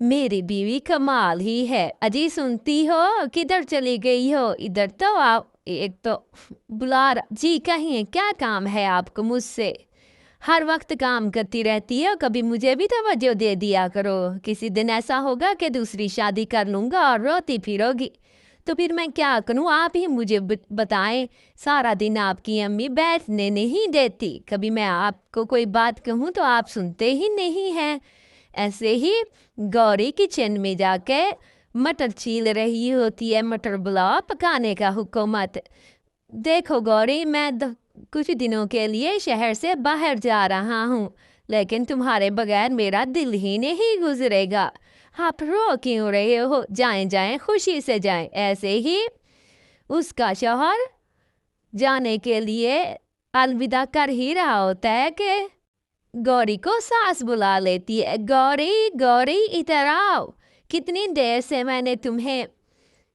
मेरी बीवी कमाल ही है। अजी सुनती हो, किधर चली गई हो? इधर तो आओ। एक तो बुला जी, कहिए क्या काम है आपको मुझसे? हर वक्त काम करती रहती है, कभी मुझे भी तवज्जो दे दिया करो। किसी दिन ऐसा होगा कि दूसरी शादी कर लूंगा और रोती फिरोगी। तो फिर मैं क्या करूं, आप ही मुझे बताएं। सारा दिन आपकी अम्मी बैठने नहीं देती, कभी मैं आपको कोई बात कहूं तो आप सुनते ही नहीं हैं। ऐसे ही गौरी किचन में जाके मटर छील रही होती है। मटर बुलाओ, पकाने का हुक्म मत। देखो गौरी, मैं कुछ दिनों के लिए शहर से बाहर जा रहा हूँ, लेकिन तुम्हारे बगैर मेरा दिल ही नहीं गुजरेगा। आप रो क्यों रहे हो? जाएं जाएं, खुशी से जाएं। ऐसे ही उसका शौहर जाने के लिए अलविदा कर ही रहा होता है कि गौरी को सास बुला लेती है। गौरी गौरी इधर आओ, कितनी देर से मैंने तुम्हें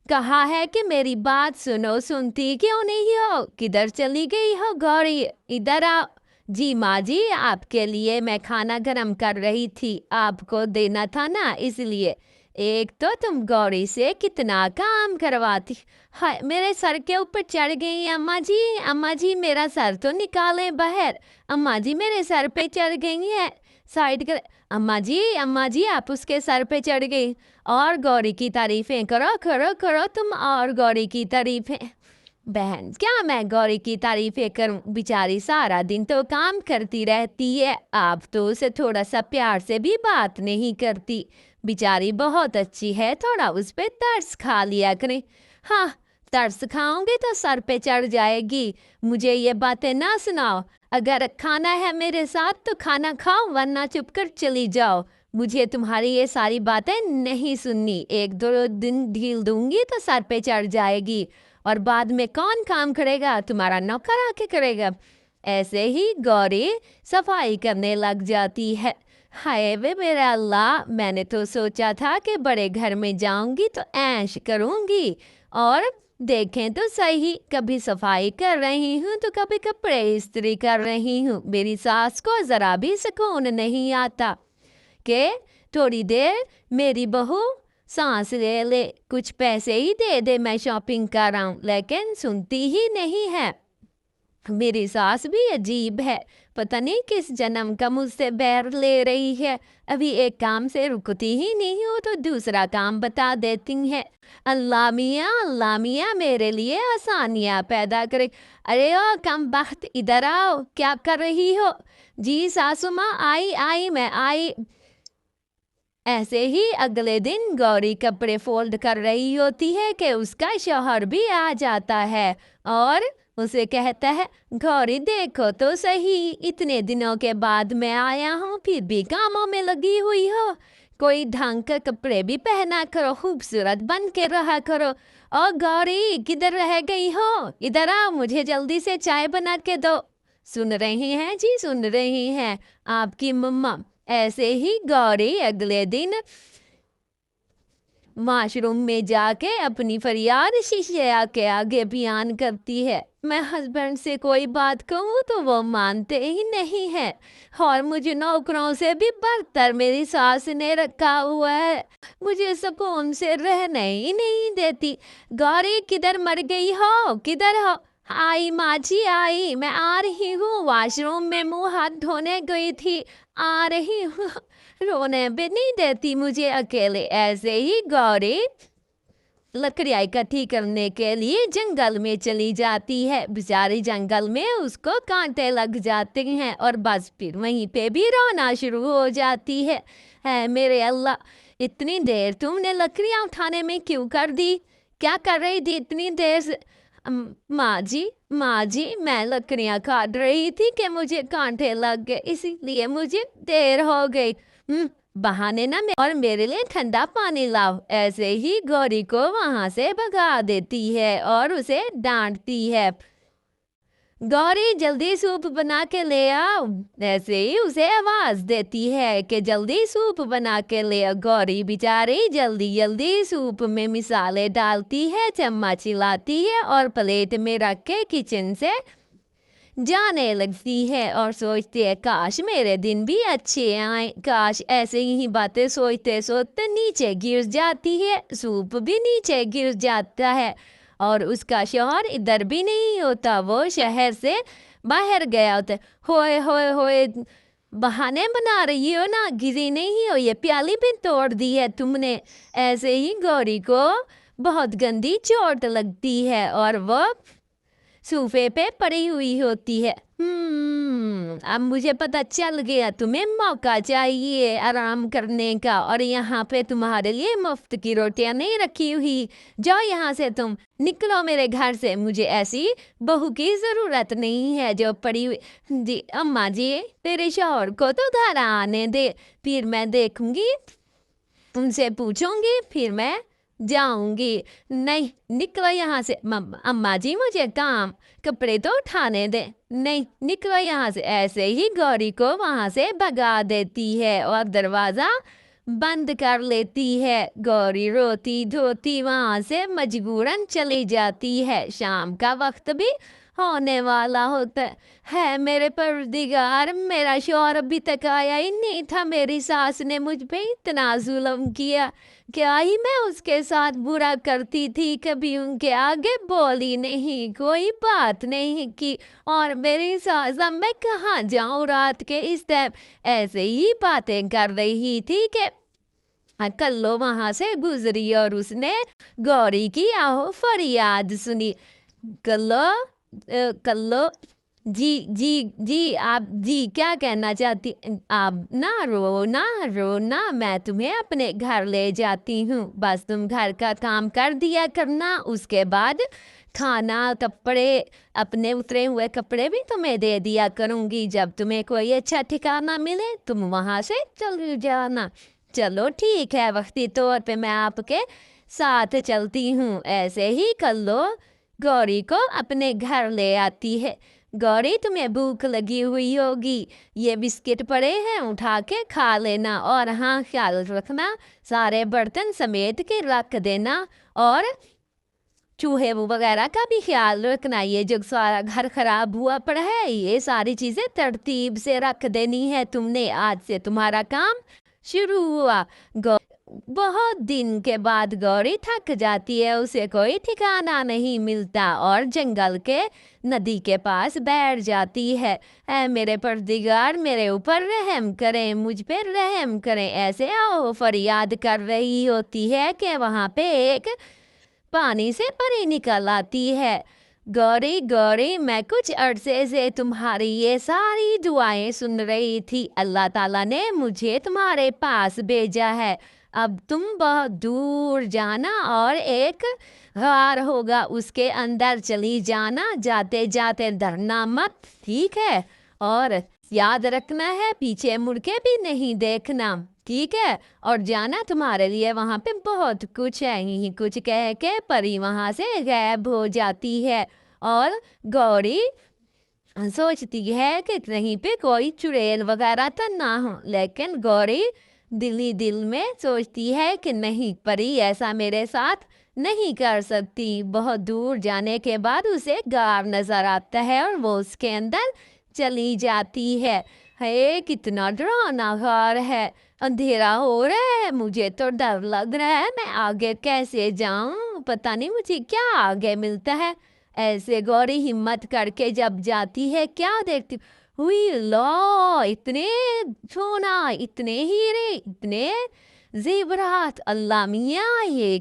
कहा है कि मेरी बात सुनो, सुनती क्यों नहीं हो? किधर चली गई हो गौरी? इधर आओ। जी माँ जी, आपके लिए मैं खाना गरम कर रही थी, आपको देना था ना, इसलिए। एक तो तुम गौरी से कितना काम करवाती। हाय, मेरे सर के ऊपर चढ़ गई। अम्मा जी, अम्मा जी, मेरा सर तो निकालें बाहर। अम्मा जी, मेरे सर पे चढ़ गई है, साइड कर। अम्मा जी, अम्मा जी, आप उसके सर पे चढ़ गई। और गौरी की तारीफें करो करो करो तुम, और गौरी की तारीफें। बहन, क्या मैं गौरी की तारीफें करूं? बेचारी सारा दिन तो काम करती रहती है, आप तो उसे थोड़ा सा प्यार से भी बात नहीं करती। बेचारी बहुत अच्छी है, थोड़ा उस पे तरस खा लिया करें। हाँ, तरस खाओगे तो सर पे चढ़ जाएगी। मुझे ये बातें ना सुनाओ। अगर खाना है मेरे साथ तो खाना खाओ, वरना चुप कर चली जाओ। मुझे तुम्हारी ये सारी बातें नहीं सुननी। एक दो दिन ढील दूंगी तो सर पे चढ़ जाएगी, और बाद में कौन काम करेगा? तुम्हारा नौकर आके करेगा। ऐसे ही गौरी सफाई करने लग जाती है। हाय वे मेरा अल्लाह, मैंने तो सोचा था कि बड़े घर में जाऊंगी तो ऐश करूंगी, और देखें तो सही, कभी सफाई कर रही हूँ तो कभी कपड़े इस्त्री कर रही हूँ। मेरी सास को जरा भी सुकून नहीं आता कि थोड़ी देर मेरी बहू सांस ले ले, कुछ पैसे ही दे दे, मैं शॉपिंग कर रहा हूँ। लेकिन सुनती ही नहीं है। मेरी सास भी अजीब है, पता नहीं किस जन्म का मुझसे बैर ले रही है। अभी एक काम से रुकती ही नहीं हो तो दूसरा काम बता देती है। अल्लाह मियाँ मेरे लिए आसानियाँ पैदा करे। अरे ओ कम बख्त, इधर आओ, क्या कर रही हो? जी सासू माँ, आई आई, मैं आई। ऐसे ही अगले दिन गौरी कपड़े फोल्ड कर रही होती है कि उसका शौहर भी आ जाता है और उसे कहता है, गौरी देखो तो सही, इतने दिनों के बाद मैं आया हूँ, फिर भी कामों में लगी हुई हो। कोई ढंग के कपड़े भी पहना करो, खूबसूरत बन के रहा करो। और गौरी किधर रह गई हो? इधर आओ, मुझे जल्दी से चाय बना के दो। सुन रही हैं जी, सुन रही हैं आपकी मम्मा। ऐसे ही गौरी अगले दिन वाशरूम में जाके अपनी फरियाद शीशे के आगे बयान करती है। मैं हस्बैंड से कोई बात कहूँ तो वो मानते ही नहीं है, और मुझे नौकरों से भी बदतर मेरी सास ने रखा हुआ है। मुझे सुकून से रहने ही नहीं देती। गौरी किधर मर गई हो? किधर हो? आई माँ जी, आई, मैं आ रही हूँ। वॉशरूम में मुंह हाथ धोने गई थी, आ रही हूँ। रोने भी नहीं देती मुझे अकेले। ऐसे ही गौरी लकड़ियाँ इकट्ठी करने के लिए जंगल में चली जाती है। बेचारी जंगल में उसको कांटे लग जाते हैं, और बस फिर वहीं पे भी रोना शुरू हो जाती है। मेरे अल्लाह, इतनी देर तुमने लकड़ियाँ उठाने में क्यों कर दी? क्या कर रही थी इतनी देर से? माँ जी, माँ जी, मैं लकड़ियाँ काट रही थी कि मुझे कांटे लग गए, इसीलिए मुझे देर हो गई। बहाने ना और मेरे लिए ठंडा पानी लाओ। ऐसे ही गौरी को वहां से भगा देती है और उसे डांटती है। गौरी जल्दी सूप बना के ले आओ। ऐसे ही उसे आवाज देती है कि जल्दी सूप बना के ले आओ। गौरी बेचारी जल्दी जल्दी सूप में मिसाले डालती है, चम्मच हिलाती है और प्लेट में रख के किचन से जाने लगती है और सोचती है काश मेरे दिन भी अच्छे आए। काश ऐसे ही बातें सोचते सोचते नीचे गिर जाती है, सूप भी नीचे गिर जाता है और उसका शौहर इधर भी नहीं होता, वो शहर से बाहर गया होता है। होए होए होए, बहाने बना रही हो ना, गिरी नहीं हो, ये प्याली भी तोड़ दी है तुमने। ऐसे ही गौरी को बहुत गंदी चोट लगती है और वो सोफे पे पड़ी हुई होती है। अब मुझे पता चल गया तुम्हें मौका चाहिए आराम करने का, और यहाँ पे तुम्हारे लिए मुफ्त की रोटियां नहीं रखी हुई। जाओ यहाँ से, तुम निकलो मेरे घर से, मुझे ऐसी बहू की ज़रूरत नहीं है जो पड़ी हुई। जी अम्मा जी, तेरे शौहर को तो घर आने दे, फिर मैं देखूंगी, उनसे पूछूंगी, फिर मैं जाऊंगी। नहीं, निकलो यहाँ से। अम्मा जी मुझे काम, कपड़े तो उठाने दे। नहीं, निकलो यहाँ से। ऐसे ही गौरी को वहाँ से भगा देती है और दरवाज़ा बंद कर लेती है। गौरी रोती धोती वहाँ से मजबूरन चली जाती है। शाम का वक्त भी होने वाला होता है। मेरे परवरदिगार, मेरा शौहर अभी तक आया ही नहीं था। मेरी सास ने मुझ पे इतना जुल्म किया, क्या ही मैं उसके साथ बुरा करती थी, कभी उनके आगे बोली नहीं, कोई बात नहीं की। और मेरी सास, अब मैं कहाँ जाऊँ रात के इस टाइम? ऐसे ही बातें कर रही थी कि कल्लो वहां से गुजरी और उसने गौरी की आहो फरियाद सुनी। कल्लो, कल्लो, जी जी जी, आप जी क्या कहना चाहती? आप ना रो ना, मैं तुम्हें अपने घर ले जाती हूँ, बस तुम घर का काम कर दिया करना, उसके बाद खाना कपड़े, अपने उतरे हुए कपड़े भी तुम्हें दे दिया करूँगी। जब तुम्हें कोई अच्छा ठिकाना मिले तुम वहाँ से चल जाना। चलो ठीक है, वक्ती तौर पे मैं आपके साथ चलती हूँ। ऐसे ही कल्लो गौरी को अपने घर ले आती है। गौरी, तुम्हें भूख लगी हुई होगी, ये बिस्किट पड़े हैं, उठा के खा लेना, और हाँ ख्याल रखना, सारे बर्तन समेट के रख देना, और चूहे वगैरह का भी ख्याल रखना। ये जो सारा घर खराब हुआ पड़ा है, ये सारी चीज़ें तरतीब से रख देनी है तुमने। आज से तुम्हारा काम शुरू हुआ। बहुत दिन के बाद गौरी थक जाती है, उसे कोई ठिकाना नहीं मिलता और जंगल के नदी के पास बैठ जाती है। ऐ मेरे परवरदिगार, मेरे ऊपर रहम करें, मुझ पे रहम करें, ऐसे आओ फरियाद कर रही होती है कि वहाँ पे एक पानी से परी निकल आती है। गौरी गौरी, मैं कुछ अरसे से तुम्हारी ये सारी दुआएं सुन रही थी, अल्लाह ताला ने मुझे तुम्हारे पास भेजा है। अब तुम बहुत दूर जाना और एक गार होगा, उसके अंदर चली जाना, जाते जाते डरना मत, ठीक है? और याद रखना है पीछे मुड़ के भी नहीं देखना, ठीक है? और जाना, तुम्हारे लिए वहाँ पे बहुत कुछ है। यही कुछ कह के परी वहाँ से गायब हो जाती है और गौरी सोचती है कि कहीं पे कोई चुड़ैल वगैरह तो ना हो, लेकिन गौरी दिल ही दिल में सोचती है कि नहीं, परी ऐसा मेरे साथ नहीं कर सकती। बहुत दूर जाने के बाद उसे गार नजर आता है और वो उसके अंदर चली जाती है। हे, कितना डरावना गार है, अंधेरा हो रहा है, मुझे तो डर लग रहा है, मैं आगे कैसे जाऊं? पता नहीं मुझे क्या आगे मिलता है। ऐसे गौरी हिम्मत करके जब जाती है, क्या देखती हुई, लो इतने सोना, इतने हीरे, इतने जेवरात, अल्लाह मियाँ, ये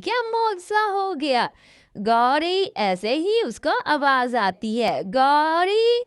क्या मौजज़ा हो गया। गौरी, ऐसे ही उसको आवाज आती है, गौरी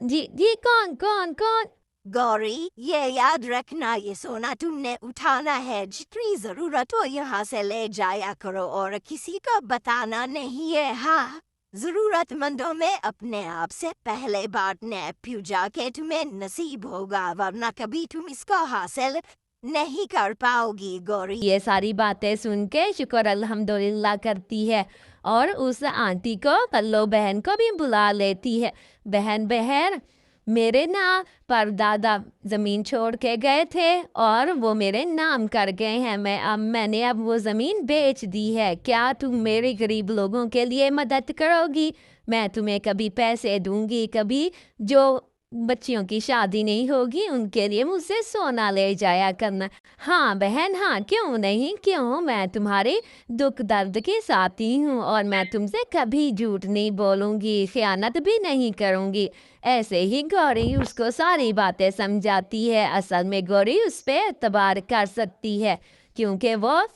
जी जी, कौन कौन कौन? गौरी, ये याद रखना, ये सोना तुमने उठाना है, जितनी जरूरत हो यहाँ से ले जाया करो और किसी को बताना नहीं है। हाँ, जरूरतमंदों में अपने आप से पहले बांटने, फिर जाके तुम्हें नसीब होगा, वरना कभी तुम इसको हासिल नहीं कर पाओगी। गौरी ये सारी बातें सुन के शुक्र अल्हम्दुलिल्लाह करती है और उस आंटी को, कल्लो बहन को भी बुला लेती है। बहन बहन, मेरे ना परदादा ज़मीन छोड़ के गए थे और वो मेरे नाम कर गए हैं। मैंने अब वो ज़मीन बेच दी है। क्या तुम मेरे गरीब लोगों के लिए मदद करोगी? میں تمہیں کبھی پیسے دوں گی، کبھی جو بچیوں کی شادی نہیں ہوگی ان کے لیے مجھ سے سونا لے جایا کرنا۔ ہاں بہن ہاں، کیوں نہیں، کیوں، میں تمہارے دکھ درد کے ساتھی ہوں اور میں تم سے کبھی جھوٹ نہیں بولوں گی، خیانت بھی نہیں کروں گی۔ ایسے ہی گوری اس کو ساری باتیں سمجھاتی ہے۔ اصل میں گوری اس پہ اعتبار کر سکتی ہے کیونکہ وہ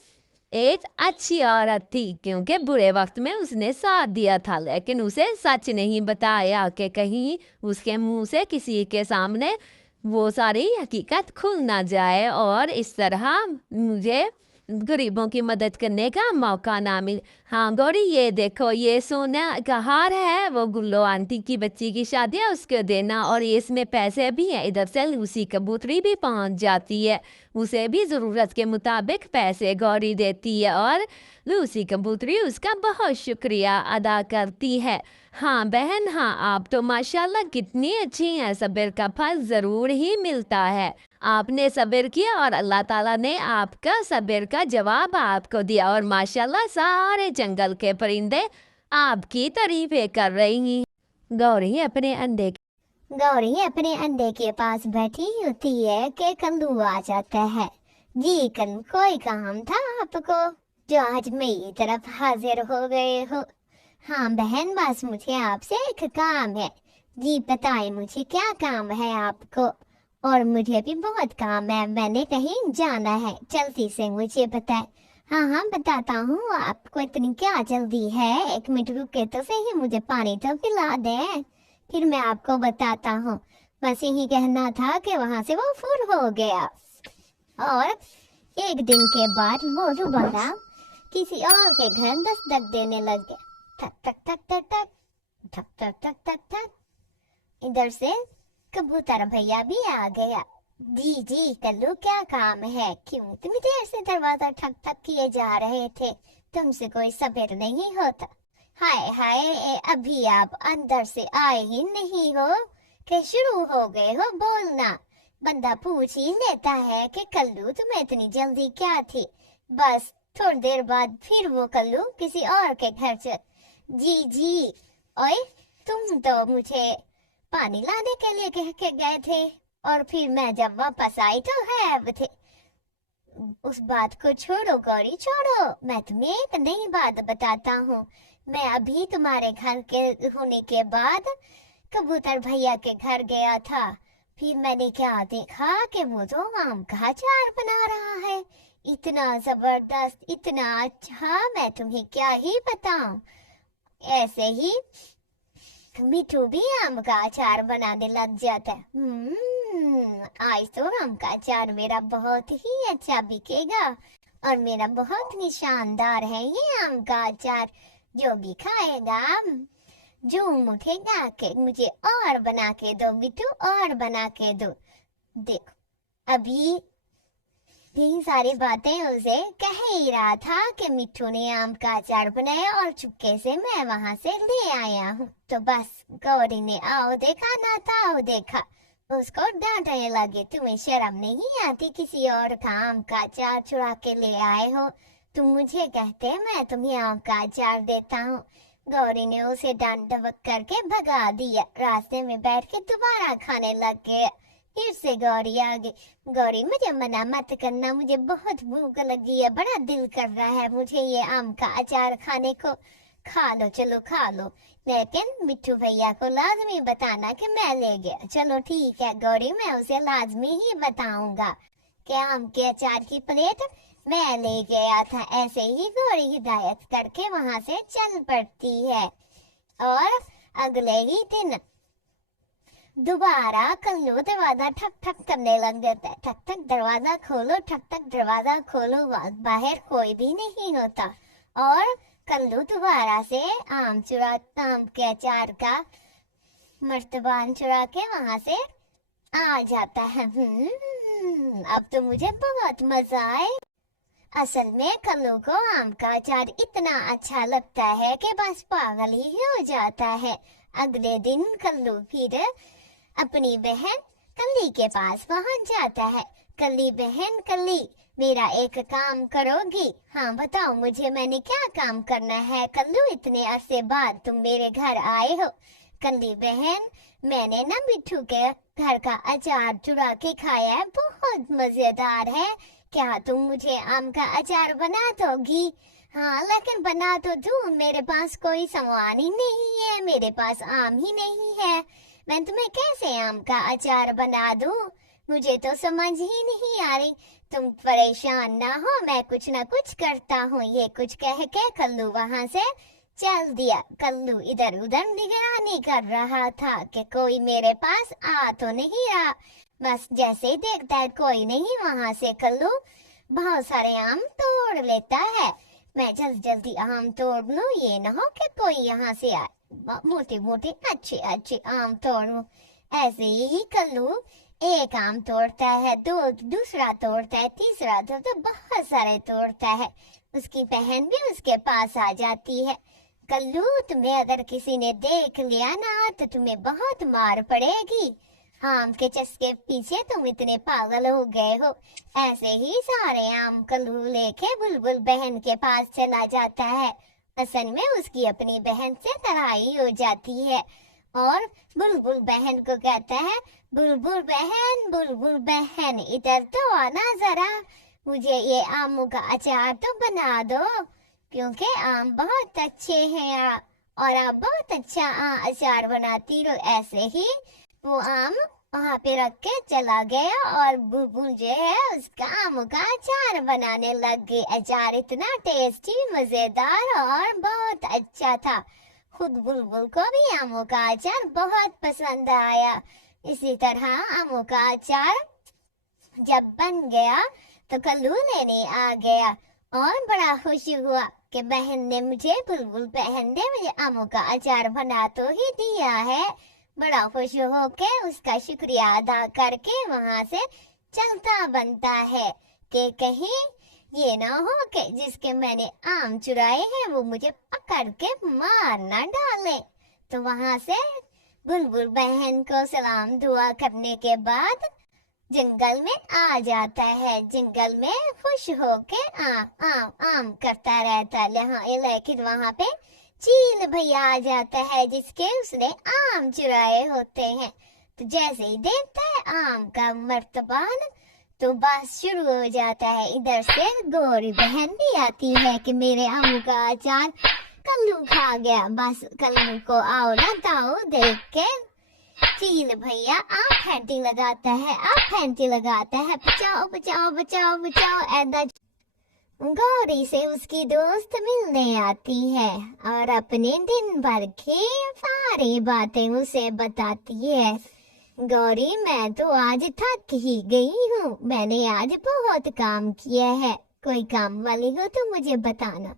ایک اچھی عورت تھی، کیونکہ برے وقت میں اس نے ساتھ دیا تھا، لیکن اسے سچ نہیں بتایا کہ کہیں اس کے منہ سے کسی کے سامنے وہ ساری حقیقت کھل نہ جائے اور اس طرح مجھے غریبوں کی مدد کرنے کا موقع نہ مل۔ ہاں گوری یہ دیکھو، یہ سونا کا ہار ہے، وہ گلو آنٹی کی بچی کی شادی ہے اس کو دینا، اور اس میں پیسے بھی ہیں، ادھر سے لوسی کبوتری بھی پہنچ جاتی ہے، اسے بھی ضرورت کے مطابق پیسے گوری دیتی ہے اور لوسی کبوتری اس کا بہت شکریہ ادا کرتی ہے۔ ہاں بہن ہاں، آپ تو ماشاءاللہ کتنی اچھی ہیں، صبر کا پھل ضرور ہی ملتا ہے۔ آپ نے صبر کیا اور اللہ تعالیٰ نے آپ کا صبر کا جواب آپ کو دیا، اور ماشاءاللہ سارے جنگل کے پرندے آپ کی تعریفیں کر رہی ہیں۔ گوری اپنے انڈے کے پاس بیٹھی ہوتی ہے کہ کلو آ جاتا ہے۔ جی کل کوئی کام تھا آپ کو جو آج میری طرف حاضر ہو گئے ہو؟ ہاں بہن، بس مجھے آپ سے ایک کام ہے۔ جی بتائیں مجھے کیا کام ہے آپ کو؟ اور مجھے بھی بہت کام ہے، میں نے کہیں جانا ہے، جلدی سے مجھے بتائیں۔ ہاں بتاتا ہوں، آپ کو اتنی کیا جلدی ہے؟ 1 منٹ رکے تو صحیح، مجھے پانی تو پلا دیں، پھر میں آپ کو بتاتا ہوں۔ بس یہی کہنا تھا کہ وہاں سے وہ فور ہو گیا، اور ایک دن کے بعد وہ دوبارہ کسی اور کے گھر دستک دینے لگ گیا۔ ٹھک ٹھک ٹھک ٹھک ٹھک ٹھک ٹھک ٹھک ٹھک ٹھک۔ ادھر سے کبوتر بھیا بھی آ گیا۔ جی کلو کیا کام ہے؟ کیوں اتنی دیر سے دروازہ ٹھک ٹھک کیے جا رہے تھے؟ تم سے کوئی صبر نہیں ہوتا؟ ہائے ابھی آپ اندر سے آئے ہی نہیں ہو کہ شروع ہو گئے ہو بولنا۔ بندہ پوچھ ہی لیتا ہے کہ کلو تمہیں اتنی جلدی کیا تھی؟ بس تھوڑی دیر بعد پھر وہ کلو کسی اور کے گھر جی اوئے تم تو مجھے پانی لانے کے لیے کہہ کے گئے تھے، اور پھر میں جب واپس آئی تو غائب تھے۔ اس بات کو چھوڑو گوری، چھوڑو، میں تمہیں ایک نئی بات بتاتا ہوں۔ میں ابھی تمہارے گھر کے ہونے کے بعد کبوتر بھیا کے گھر گیا تھا، پھر میں نے کیا دیکھا کہ وہ تو آم کا اچار بنا رہا ہے، اتنا زبردست، اتنا اچھا، میں تمہیں کیا ہی بتاؤں۔ ایسے ہی میٹھو بھی آم کا اچار بنانے لگ جاتا ہے۔ آج تو آم کا اچار میرا بہت ہی اچھا بکے گا، اور میرا بہت ہی شاندار ہے یہ آم کا اچار، جو بھی کھائے گا جوم اٹھے گا کہ مجھے اور بنا کے دو میٹھو، اور بنا کے دو۔ دیکھو ابھی بھی ساری باتیں اسے کہہ ہی رہا تھا کہ مٹھو نے آم کا اچار بنایا اور چپکے سے میں وہاں سے لے آیا ہوں۔ تو بس گوری نے آؤ دیکھا نہ تاؤ دیکھا، اس کو ڈانٹنے لگے، تمہیں شرم نہیں آتی؟ کسی اور کا آم کا اچار چرا کے لے آئے ہو، تم مجھے کہتے میں تمہیں آم کا اچار دیتا ہوں۔ گوری نے اسے ڈانٹ ڈپٹ کر کے بھگا دیا، راستے میں بیٹھ کے دوبارہ کھانے لگ گیا۔ پھر سے گوری آگے، گوری مجھے منع مت کرنا، مجھے بہت بھوک لگی ہے، بڑا دل کر رہا ہے مجھے یہ آم کا اچار کھانے کو۔ کھا لو، چلو کھا لو، لیکن مٹھو بھیا کو لازمی بتانا کہ میں لے گیا۔ چلو ٹھیک ہے گوری، میں اسے لازمی ہی بتاؤں گا کہ آم کے اچار کی پلیٹ میں لے گیا تھا۔ ایسے ہی گوری ہدایت کر کے وہاں سے چل پڑتی ہے، اور اگلے ہی دن دوبارہ کلو دروازہ ٹھک ٹھک کرنے لگ جاتا ہے۔ ٹھک ٹھک دروازہ کھولو، ٹھک ٹھک دروازہ کھولو، باہر کوئی بھی نہیں ہوتا، اور کلو دوبارہ سے آم کے اچار کا مرتبان چرا کے وہاں سے آ جاتا ہے۔ اب تو مجھے بہت مزہ آئے۔ اصل میں کلو کو آم کا اچار اتنا اچھا لگتا ہے کہ بس پاگل ہی ہو جاتا ہے۔ اگلے دن کلو پھر اپنی بہن کلی کے پاس پہنچ جاتا ہے۔ کلی بہن کلی मेरा एक काम करोगी? हाँ बताओ मुझे, मैंने क्या काम करना है? कल्लू, इतने अरसे बाद तुम मेरे घर आए हो। कल्ली बहन, मैंने ना मिट्ठू के घर का अचार चुरा के खाया है, बहुत मजेदार है। क्या तुम मुझे आम का अचार बना दोगी? हाँ लेकिन बना तो दूं, मेरे पास कोई सामान ही नहीं है, मेरे पास आम ही नहीं है। मैं तुम्हें कैसे आम का अचार बना दूं? मुझे तो समझ ही नहीं आ रही। तुम परेशान ना हो, मैं कुछ ना कुछ करता हूँ। ये कुछ कह के कल्लू वहां से चल दिया। कल्लू इधर उधर निगरानी कर रहा था कि कोई मेरे पास आ तो नहीं रहा। बस जैसे ही देखता है कोई नहीं, वहां से कल्लू बहुत सारे आम तोड़ लेता है। मैं जल्दी जल्दी आम तोड़ लूं, ये ना हो कि कोई यहाँ से आए। मोटे मोटे अच्छे अच्छे आम तोड़ूं। ऐसे ही कल्लू एक आम तोड़ता है, दूसरा तोड़ता है, तीसरा तो बहुत सारे तोड़ता है। उसकी बहन भी उसके पास आ जाती है। कल्लू, तुम्हें अगर किसी ने देख लिया ना तो तुम्हें बहुत मार पड़ेगी। आम के चस्के पीछे तुम इतने पागल हो गए हो। ऐसे ही सारे आम कल्लू लेके बुलबुल बहन के पास चला जाता है। असल में उसकी अपनी बहन से लड़ाई हो जाती है और बुलबुल बहन को कहता है, बुलबुल बहन इधर तो आना जरा, मुझे ये आमों का अचार तो बना दो, क्योंकि आम बहुत अच्छे हैं और आप बहुत अच्छा अचार बनाती हो। ऐसे ही वो आम वहाँ पे रख के चला गया और बुलबुल जो है उसका आम का अचार बनाने लग गई। अचार इतना टेस्टी, मजेदार और बहुत अच्छा था। खुद बुलबुल को भी आमों का अचार बहुत पसंद आया। इसी तरह आमों का अचार जब बन गया तो कल्लू लेने आ गया और बड़ा खुशी हुआ कि बहन ने मुझे, बुलबुल बहन ने मुझे आमों का अचार बना तो ही दिया है। बड़ा खुश होके उसका शुक्रिया अदा करके वहां से चलता बनता है कि कहीं ये ना हो कि जिसके मैंने आम चुराए हैं वो मुझे पकड़ के मार ना डाले। तो वहां से बुलबुल बहन को सलाम दुआ करने के बाद जंगल में आ जाता है। जंगल में खुश होके आम करता रहता है। लेकिन वहां पे चील भैया आ जाता है जिसके उसने आम चुराए होते हैं। तो जैसे ही देखता है आम का मर्तबान तो बस शुरू हो जाता है। इधर से गोरी बहन भी आती है कि मेरे आम का अचार कल्लू खा गया। बस कल्लू को आओ ना ताओ देख के चील भैया आप फैंटी लगाता है, बचाओ बचाओ बचाओ बचाओ। ऐदा गौरी से उसकी दोस्त मिलने आती है और अपने दिन भर की सारी बातें उसे बताती है। गौरी, मैं तो आज थक ही गई हूँ, मैंने आज बहुत काम किया है। कोई काम वाली हो तो मुझे बताना,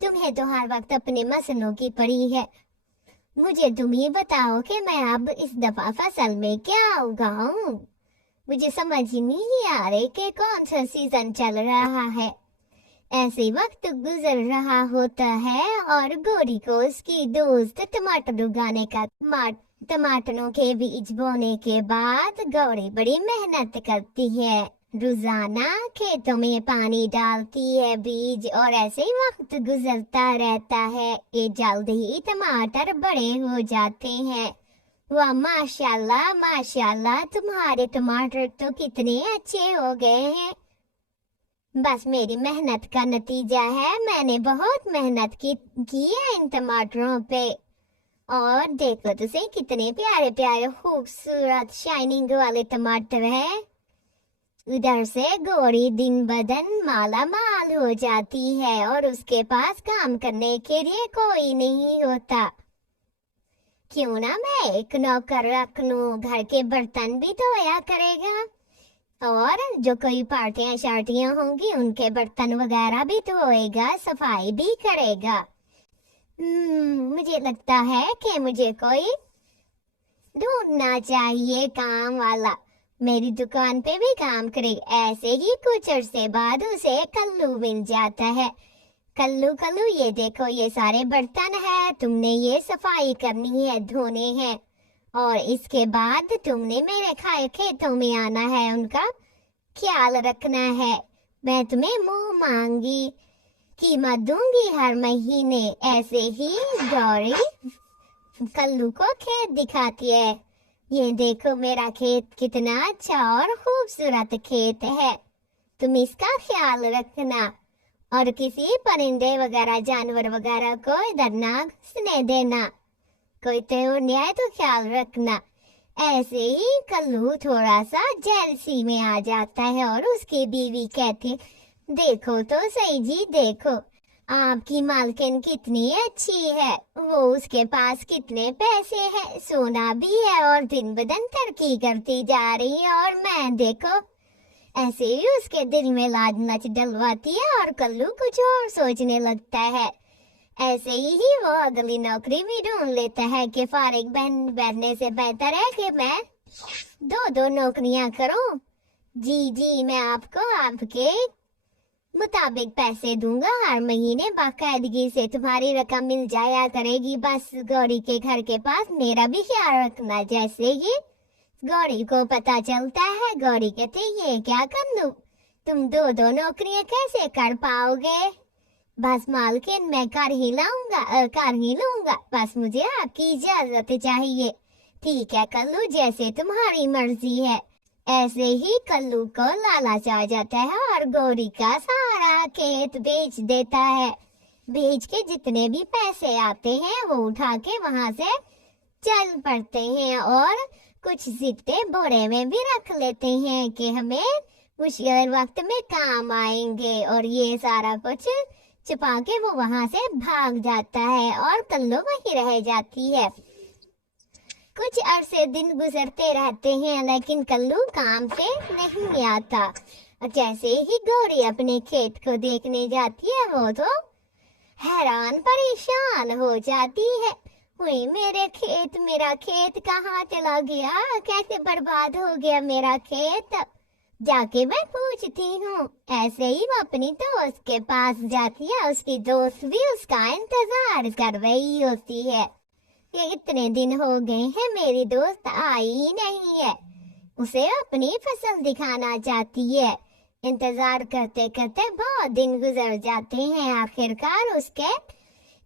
तुम्हें तो हर वक्त अपने मसलों की पड़ी है। मुझे तुम ही बताओ कि मैं अब इस दफा फसल में क्या उगाऊं। मुझे समझ ही नहीं आ रही कि कौन सा सीजन चल रहा है। ऐसे वक्त गुजर रहा होता है और गोरी को उसकी दोस्त टमाटर उगाने का टमाटरों के बीज बोने के बाद गौरी बड़ी मेहनत करती है। रोजाना खेतों में पानी डालती है बीज और ऐसे ही वक्त गुजरता रहता है। ये जल्द ही टमाटर बड़े हो जाते हैं। वाह माशाल्लाह माशाल्लाह, तुम्हारे टमाटर तो कितने अच्छे हो गए हैं। बस मेरी मेहनत का नतीजा है। मैंने बहुत मेहनत की है इन टमाटरों पे। और देखो तो सही कितने प्यारे प्यारे खूबसूरत शाइनिंग वाले टमाटर हैं। उधर से गौरी दिन बदन माला माल हो जाती है और उसके पास काम करने के लिए कोई नहीं होता। क्यों ना मैं एक नौकर रख लूं, घर के बर्तन भी धोया करेगा और जो कोई पार्टियां शार्टियां होंगी उनके बर्तन वगैरह भी धोएगा, सफाई भी करेगा। मुझे लगता है कि मुझे कोई ढूंढना चाहिए काम वाला, मेरी दुकान पे भी काम करे। ऐसे ही कुछ अरसे बाद उसे कल्लू मिल जाता है। कल्लू कल्लू, ये देखो ये सारे बर्तन है, तुमने ये सफाई करनी है, धोने हैं और इसके बाद तुमने मेरे खाए खेतों में आना है, उनका ख्याल रखना है। میں تمہیں منہ مانگی قیمت دوں گی ہر مہینے. ایسے ہی گوری کلو کو کھیت دکھاتی ہے. یہ دیکھو میرا کھیت کتنا اچھا اور خوبصورت کھیت ہے, تم اس کا خیال رکھنا اور کسی پرندے وغیرہ جانور وغیرہ کو ادھر نہ گھسنے دینا, کوئی تیور آئے تو خیال رکھنا. ایسے ہی کلو تھوڑا سا جیلسی میں آ جاتا ہے اور اس کی بیوی کہتی دیکھو تو صحیح جی, دیکھو آپ کی مالکن کتنی اچھی ہے, وہ اس کے پاس کتنے پیسے ہیں, سونا بھی ہے اور دن بدن ترقی کرتی جا رہی ہے, اور میں دیکھو. ایسے ہی اس کے دل میں لالچ ڈلواتی ہے اور کلو کچھ اور سوچنے لگتا ہے. ایسے ہی وہ اگلی نوکری بھی ڈھونڈ لیتا ہے کہ فارغ بیٹھنے سے بہتر ہے کہ میں دو نوکریاں کروں. جی میں آپ کو آپ کے مطابق پیسے دوں گا, ہر مہینے باقاعدگی سے تمہاری رقم مل جایا کرے گی, بس گوری کے گھر کے پاس میرا بھی خیال رکھنا. جیسے ہی گوری کو پتا چلتا ہے, گوری کہتے یہ کیا کر لوں, تم دو نوکریاں کیسے کر پاؤ گے, بس مالکن میں کر ہی لوں گا, بس مجھے آپ کی اجازت چاہیے. ٹھیک ہے کلو, جیسے تمہاری مرضی ہے. ایسے ہی کلو کو لالچ آ جاتا ہے اور گوری کا سارا کھیت بیچ دیتا ہے. بیچ کے جتنے بھی پیسے آتے ہیں وہ اٹھا کے وہاں سے چل پڑتے ہیں اور کچھ سکے بورے میں بھی رکھ لیتے ہیں کہ ہمیں مشکل وقت میں کام آئیں گے, اور یہ سارا کچھ چھپا کے وہ وہاں سے بھاگ جاتا ہے اور کلو وہیں رہ جاتی ہے. کچھ عرصے دن گزرتے رہتے ہیں لیکن کلو کام سے نہیں آتا. جیسے ہی گوری اپنے کھیت کو دیکھنے جاتی ہے وہ تو حیران پریشان ہو جاتی ہے. وہی میرا کھیت کہاں چلا گیا, کیسے برباد ہو گیا میرا کھیت, جا کے میں پوچھتی ہوں. ایسے ہی وہ اپنی دوست کے پاس جاتی ہے, اس کی دوست بھی اس کا انتظار کر رہی ہوتی ہے. یہ اتنے دن ہو گئے ہیں میری دوست آئی ہی نہیں ہے, اسے اپنی فصل دکھانا چاہتی ہے. انتظار کرتے کرتے بہت دن گزر جاتے ہیں. آخرکار اس کے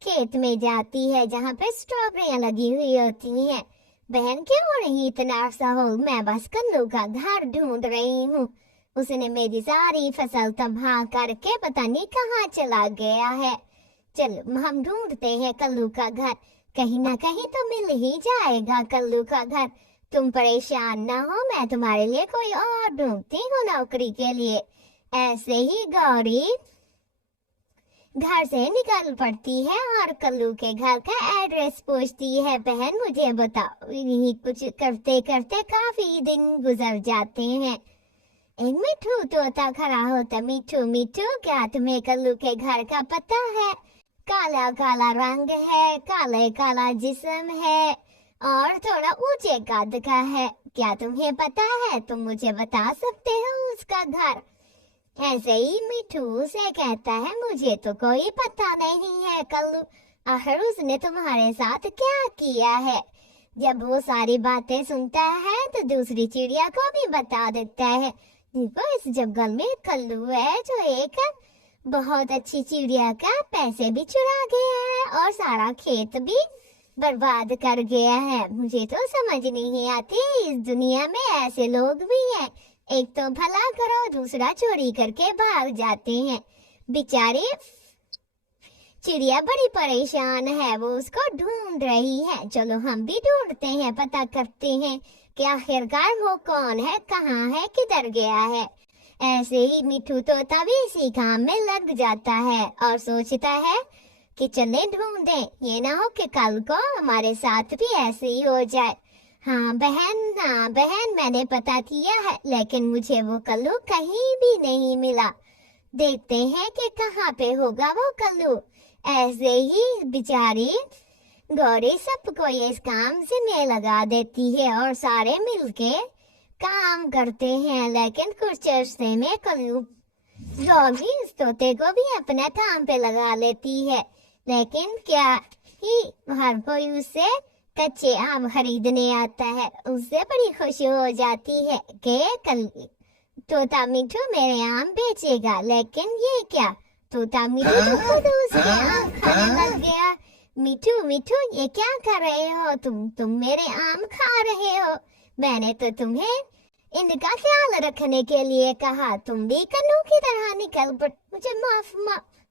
کھیت میں جاتی ہے جہاں پہ اسٹرابریاں لگی ہوئی ہوتی ہیں. بہن کیوں نہیں اتنا عرصہ ہو, میں بس کلو کا گھر ڈھونڈ رہی ہوں, اس نے میری ساری فصل تباہ کر کے پتہ نہیں کہاں چلا گیا ہے. چلو ہم ڈھونڈتے ہیں کلو کا گھر, کہیں نہ کہیں تو مل ہی جائے گا کلو کا گھر. تم پریشان نہ ہو, میں تمہارے لیے کوئی اور ڈھونڈتی ہوں نوکری کے لیے. ایسے ہی گوری گھر سے نکل پڑتی ہے اور کلو کے گھر کا ایڈریس پوچھتی ہے. بہن مجھے بتاؤ. یہی کچھ کرتے کرتے کافی دن گزر جاتے ہیں. ایک مٹھو طوطا کھڑا ہوتا, میٹھو کیا تمہیں کلو کے گھر کا پتہ ہے؟ کالا کالا رنگ ہے, کالا جسم ہے اور تھوڑا اونچے قد کا ہے, کیا تمہیں پتہ ہے, تم مجھے بتا سکتے ہو اس کا گھر؟ ایسے ہی مٹھو سے کہتا ہے مجھے تو کوئی پتہ نہیں ہے کلو, آخر اس نے تمہارے ساتھ کیا کیا ہے؟ جب وہ ساری باتیں سنتا ہے تو دوسری چڑیا کو بھی بتا دیتا ہے. دیکھو اس جنگل میں کلو ہے جو ایک بہت اچھی چڑیا کا پیسے بھی چرا گیا ہے اور سارا کھیت بھی برباد کر گیا ہے. مجھے تو سمجھ نہیں آتی, اس دنیا میں ایسے لوگ بھی ہیں, ایک تو بھلا کرو دوسرا چوری کر کے بھاگ جاتے ہیں. بیچاری چڑیا بڑی پریشان ہے, وہ اس کو ڈھونڈ رہی ہے. چلو ہم بھی ڈھونڈتے ہیں, پتہ کرتے ہیں کہ آخرکار وہ کون ہے, کہاں ہے, کدھر گیا ہے. ایسے ہی مٹھو طوطا بھی اسی کام میں لگ جاتا ہے اور سوچتا ہے کہ چلیں ڈھونڈیں, یہ نہ ہو کہ کل کو ہمارے ساتھ بھی ایسے ہی ہو جائے. ہاں بہن میں نے پتہ کیا ہے, لیکن مجھے وہ کلو کہیں بھی نہیں ملا. دیکھتے ہیں کہ کہاں پہ ہوگا وہ کلو. ایسے ہی بیچاری گوری سب کو اس کام سے میں لگا دیتی ہے اور سارے مل کے کام کرتے ہیں. لیکن کچھ عرصے میں کلو گوری اس طوطے کو بھی اپنا کام پہ لگا لیتی ہے. لیکن کیا ہی ہر کوئی اس سے کچے آم خریدنے آتا ہے. اس سے بڑی خوشی ہو جاتی ہے کہ तोता मिठू मेरे आम बेचेगा, लेकिन ये क्या, तोता मिठू तो खुद उसके आम खाने लग गया। मिठू मिठू ये क्या कर रहे हो तुम मेरे आम खा रहे हो। मैंने तो तुम्हें इनका ख्याल रखने के लिए कहा, तुम भी कन्नू की तरह निकल पड़। मुझे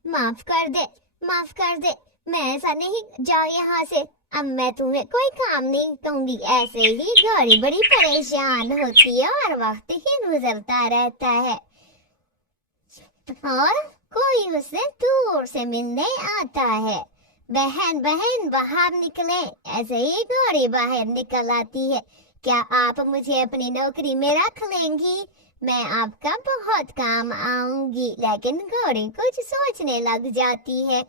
माफ कर दे, मैं ऐसा नहीं, जाओ यहाँ से, अब मैं तुम्हें कोई काम नहीं दूंगी। ऐसे ही गौरी बड़ी परेशान होती है और वक्त ही गुजरता रहता है और कोई उसे दूर से मिलने आता है। बहन बाहर निकले। ऐसे ही गौरी बाहर निकल आती है। क्या आप मुझे अपनी नौकरी में रख लेंगी, मैं आपका बहुत काम आऊंगी। लेकिन गौरी कुछ सोचने लग जाती है।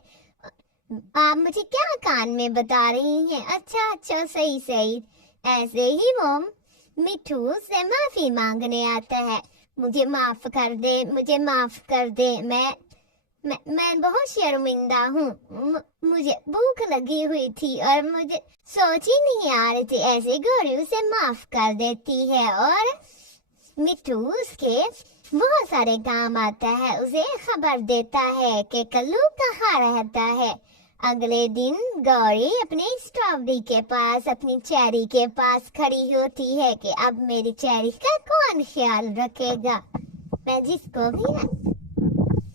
आप मुझे क्या कान में बता रही हैं। अच्छा सही। ऐसे ही वो मिठू से माफी मांगने आता है। मुझे माफ कर दे, मैं बहुत शर्मिंदा हूँ। मुझे भूख लगी हुई थी और मुझे सोच ही नहीं आ रही थी। ऐसे गौरी उसे माफ कर देती है और मिठू उसके बहुत सारे काम आता है। उसे खबर देता है कि कल्लू कहाँ रहता है। अगले दिन गौरी अपने स्ट्रॉबेरी के पास, अपनी चेरी के पास खड़ी होती है कि अब मेरी चेरी का कौन ख्याल रखेगा। मैं जिसको भी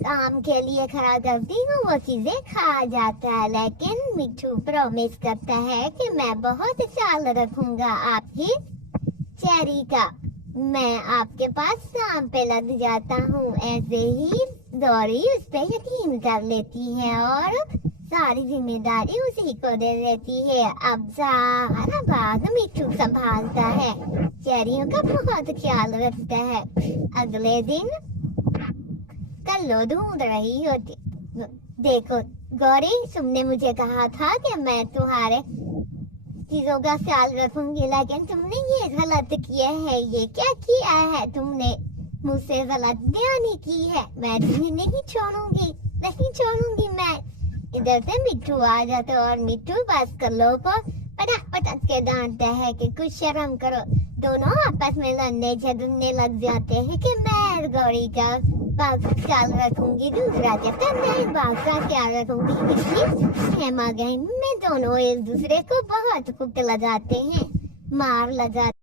काम के लिए खड़ा करती हूँ वो चीजें खा जाता है। लेकिन मिठू प्रॉमिस करता है कि मैं बहुत ख्याल रखूंगा आपकी चेरी का। मैं आपके पास काम पे लग जाता हूँ। ऐसे ही गौरी उस पे यकीन कर लेती है और सारी जिम्मेदारी उसी को दे देती है। अब सारा बाग मिठू संभालता है, चेरियों का बहुत ख्याल रखता है। अगले दिन कल्लू ढूंढ रही होती। देखो गौरी, तुमने मुझे कहा था कि मैं तुम्हारे चीजों का ख्याल रखूंगी, लेकिन तुमने ये गलत किया है। ये क्या किया है तुमने, मुझसे गलत बयानी की है। मैं तुम्हें नहीं छोड़ूंगी मैं। इधर से मिठू आ जाता और मिठू बस कल्लू को पटक के डांटता है कि कुछ शर्म करो। दोनों आपस में लड़ने झगड़ने लग जाते हैं कि मैं गौरी का बाग का ख्याल रखूंगी, दूसरा कहता मैं बाग का ख्याल रखूंगी। इसी हेमा गैंग में दोनों एक दूसरे को बहुत कुट लगाते हैं, मार लगाते